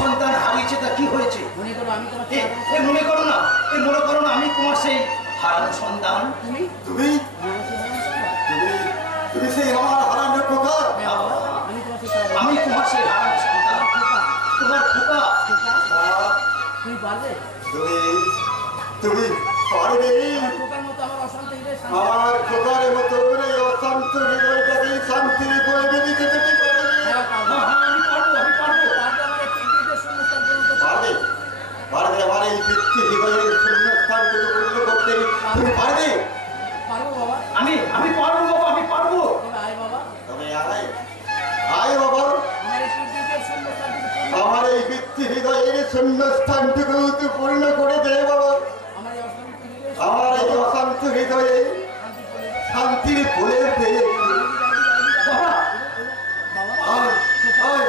সন্তান হারিয়েছে, তা কি হয়েছে? মনে করো আমি তোমার মনে করো না, মনে করো না আমি তোমার সেই হারানো সন্তান। তুমি তুমি তুমি সেই আমার হারানো খোকা। আমি তোমার সেই হারানো সন্তান, তোমার খোকা। তুমি পারবে? তুমি পারবে? খোকার মতো আমার অশান্ত হৃদয় আমার খোকার মতো এই অশান্ত হৃদয়টাকে শান্তির পরিবে দিতে তুমি পারবে? আমি পারবো, আমি পারবো। পারবে পারবে আমার এই বৃত্তি হৃদয়ের শূন্যস্থানটুকু পূর্ণ করতে তুমি পারবে? পারবো বাবা। আমি পারবো বাবা, আমি পারবো। তবে আয় বাবা, তবে আয় বাবা, আমার এই বৃত্তি হৃদয়ের শূন্যস্থানটুকু তুই পূর্ণ করে দে বাবা। আমার এই অশান্ত হৃদয়ে শান্তির ফুলের দে বাবা আয় আয়